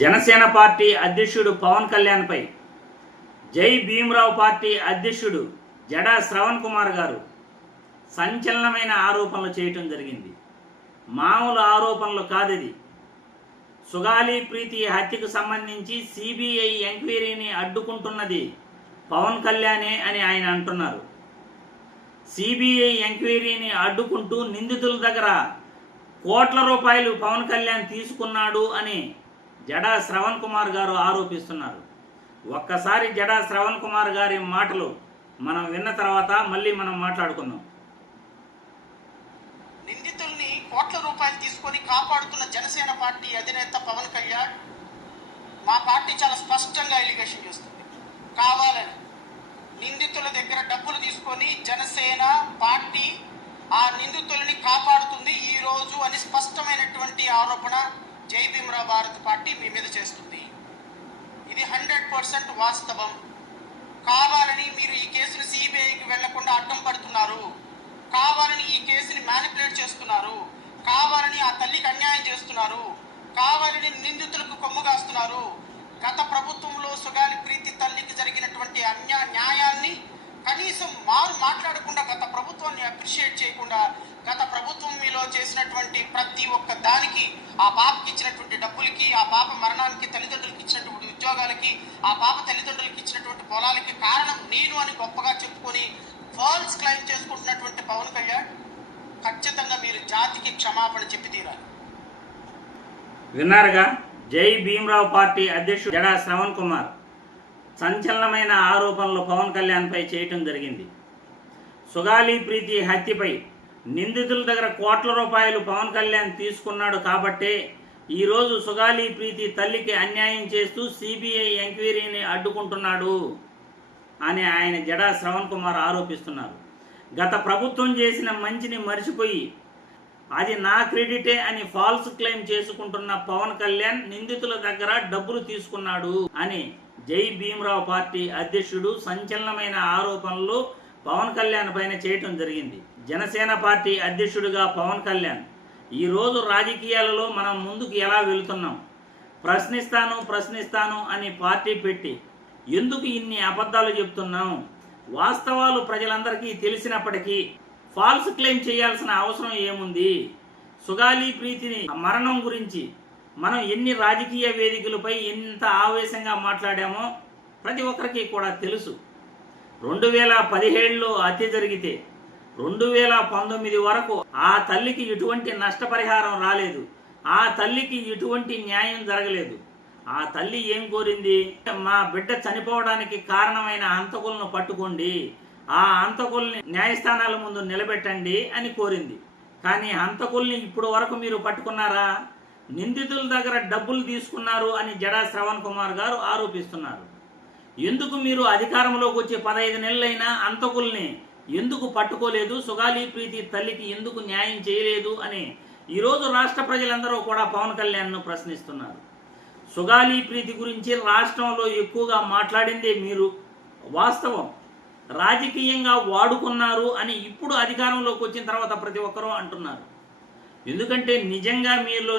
Janasena party అధ్యక్షుడు పవన్ కళ్యాణ్పై జై Bhimarao party అధ్యక్షుడు జడా శ్రవణ్ కుమార్ గారు సంచలనమైన ఆరోపణలు చేయటం జరిగింది. మామూలు ఆరోపణలు కాదిది. సుగాలి ప్రీతి హత్యకు సంబంధించి సిబిఐ ఎంక్వైరీని అడ్డుకుంటున్నది పవన్ కళ్యాణే అని ఆయన అంటున్నారు. సిబిఐ ఎంక్వైరీని అడ్డుకుంటూ నిందితుల దగ్గర కోట్ల రూపాయలు పవన్ కళ్యాణ్ తీసుకున్నాడు అని జడా శ్రవణ్ కుమార్ గారు ఆరోపిస్తున్నారు. ఒక్కసారి జడా శ్రవణ్ కుమార్ గారి మాటలు మనం విన్న తర్వాత మళ్ళీ మనం మాట్లాడుకుందాం. నిందితుల్ని కోట్ల రూపాయలు తీసుకొని కాపాడుతున్న జనసేన పార్టీ అధినేత పవన్ కళ్యాణ్ మా పార్టీ చాలా స్పష్టంగా ఎలిగేషన్ చేస్తుంది. కావాలని నిందితుల దగ్గర డబ్బులు తీసుకొని జనసేన పార్టీ ఆ నిందితులని కాపాడుతుంది ఈ రోజు అని స్పష్టమైనటువంటి ఆరోపణ జై భీమరావు భారత్ పార్టీ మీ మీద చేస్తుంది. ఇది 100% వాస్తవం. కావాలని మీరు ఈ కేసును సిబిఐకి వెళ్లకుండా అడ్డం పడుతున్నారు. కావాలని ఈ కేసుని మ్యానిపులేట్ చేస్తున్నారు. కావాలని ఆ తల్లికి అన్యాయం చేస్తున్నారు. కావాలని నిందితులకు కొమ్ము కాస్తున్నారు. గత ప్రభుత్వంలో సుగాలి ప్రీతి తల్లికి జరిగినటువంటి న్యాయాన్ని కనీసం మాట్లాడకుండా, గత ప్రభుత్వాన్ని అప్రిషియేట్ చేయకుండా, గత ప్రభుత్వం మీలో చేసినటువంటి ప్రతి ఒక్క దానికి, ఆ పాపకి ఇచ్చినటువంటి డబ్బులకి, ఆ పాప మరణానికి తల్లిదండ్రులకి ఇచ్చినటువంటి ఉద్యోగాలకి, ఆ పాప తల్లిదండ్రులకి ఇచ్చినటువంటి పొలాలకి కారణం నేను అని గొప్పగా చెప్పుకొని ఫాల్స్ క్లైమ్ చేసుకుంటున్నటువంటి పవన్ కళ్యాణ్ ఖచ్చితంగా మీరు జాతికి క్షమాపణ చెప్పి తీరాలి. విన్నారుగా, జై భీమరావు పార్టీ అధ్యక్షుడు జడా శ్రవణ్ కుమార్ సంచలనమైన ఆరోపణలు పవన్ కళ్యాణ్పై చేయటం జరిగింది. సుగాలి ప్రీతి హత్యపై నిందితుల దగ్గర కోట్ల రూపాయలు పవన్ కళ్యాణ్ తీసుకున్నాడు కాబట్టే ఈరోజు సుగాలి ప్రీతి తల్లికి అన్యాయం చేస్తూ సిబిఐ ఎంక్వైరీని అడ్డుకుంటున్నాడు అని ఆయన జడా శ్రవణ్ కుమార్ ఆరోపిస్తున్నారు. గత ప్రభుత్వం చేసిన మంచిని మర్చిపోయి అది నా క్రెడిటే అని ఫాల్స్ క్లెయిమ్ చేసుకుంటున్న పవన్ కళ్యాణ్ నిందితుల దగ్గర డబ్బులు తీసుకున్నాడు అని జై భీమరావు పార్టీ అధ్యక్షుడు సంచలనమైన ఆరోపణలు పవన్ కళ్యాణ్ పైన చేయటం జరిగింది. జనసేన పార్టీ అధ్యక్షుడిగా పవన్ కళ్యాణ్ ఈరోజు రాజకీయాలలో మనం ముందుకు ఎలా వెళుతున్నాం, ప్రశ్నిస్తాను అని పార్టీ పెట్టి ఎందుకు ఇన్ని అబద్ధాలు చెప్తున్నాం, వాస్తవాలు ప్రజలందరికీ తెలిసినప్పటికీ ఫాల్స్ క్లెయిమ్ చేయాల్సిన అవసరం ఏముంది, సుగాలి ప్రీతిని మరణం గురించి మనం ఎన్ని రాజకీయ వేదికలపై ఎంత ఆవేశంగా మాట్లాడామో ప్రతి ఒక్కరికి కూడా తెలుసు. 2017లో హత్య జరిగితే 2019 వరకు ఆ తల్లికి ఎటువంటి నష్టపరిహారం రాలేదు. ఆ తల్లికి ఎటువంటి న్యాయం జరగలేదు. ఆ తల్లి ఏం కోరింది? మా బిడ్డ చనిపోవడానికి కారణమైన హంతకులను పట్టుకోండి, ఆ హంతకుల్ని న్యాయస్థానాల ముందు నిలబెట్టండి అని కోరింది. కానీ హంతకుల్ని ఇప్పుడు వరకు మీరు పట్టుకున్నారా? నిందితుల దగ్గర డబ్బులు తీసుకున్నారు అని జడా శ్రవణ్ కుమార్ గారు ఆరోపిస్తున్నారు. ఎందుకు మీరు అధికారంలోకి వచ్చి 15 నెలలైనా హంతకుల్ని ఎందుకు పట్టుకోలేదు? సుగాలి ప్రీతి తల్లికి ఎందుకు న్యాయం చేయలేదు అని ఈరోజు రాష్ట్ర ప్రజలందరూ కూడా పవన్ కళ్యాణ్ను ప్రశ్నిస్తున్నారు. సుగాలి ప్రీతి గురించి రాష్ట్రంలో ఎక్కువగా మాట్లాడిందే మీరు. వాస్తవం, రాజకీయంగా వాడుకున్నారు అని ఇప్పుడు అధికారంలోకి వచ్చిన తర్వాత ప్రతి ఒక్కరూ అంటున్నారు. ఎందుకంటే నిజంగా మీలో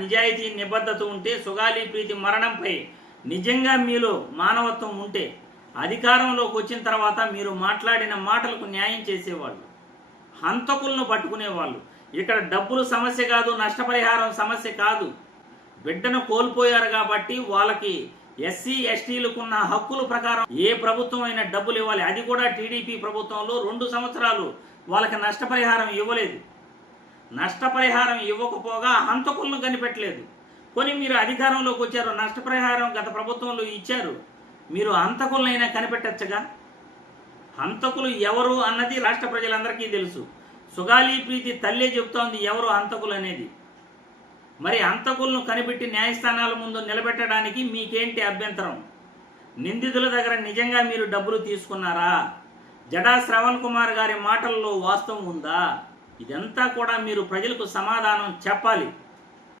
నిజాయితీ నిబద్ధత ఉంటే, సుగాలి ప్రీతి మరణంపై నిజంగా మీలో మానవత్వం ఉంటే అధికారంలోకి వచ్చిన తర్వాత మీరు మాట్లాడిన మాటలకు న్యాయం చేసేవాళ్ళు, హంతకులను పట్టుకునేవాళ్ళు. ఇక్కడ డబ్బులు సమస్య కాదు, నష్టపరిహారం సమస్య కాదు. బిడ్డను కోల్పోయారు కాబట్టి వాళ్ళకి ఎస్సీ ఎస్టీలకున్న హక్కుల ప్రకారం ఏ ప్రభుత్వం అయినా డబ్బులు ఇవ్వాలి. అది కూడా టీడీపీ ప్రభుత్వంలో 2 సంవత్సరాలు వాళ్ళకి నష్టపరిహారం ఇవ్వలేదు. నష్టపరిహారం ఇవ్వకపోగా హంతకులను కనిపెట్టలేదు. కొని మీరు అధికారంలోకి వచ్చారు, నష్టపరిహారం గత ప్రభుత్వంలో ఇచ్చారు, మీరు హంతకులనైనా కనిపెట్టచ్చుగా. హంతకులు ఎవరు అన్నది రాష్ట్ర ప్రజలందరికీ తెలుసు. సుగాలి ప్రీతి తల్లే చెప్తోంది ఎవరు హంతకులు అనేది. మరి హంతకులను కనిపెట్టి న్యాయస్థానాల ముందు నిలబెట్టడానికి మీకేంటి అభ్యంతరం? నిందితుల దగ్గర నిజంగా మీరు డబ్బులు తీసుకున్నారా? జడా శ్రవణ్ కుమార్ గారి మాటల్లో వాస్తవం ఉందా? ఇదంతా కూడా మీరు ప్రజలకు సమాధానం చెప్పాలి.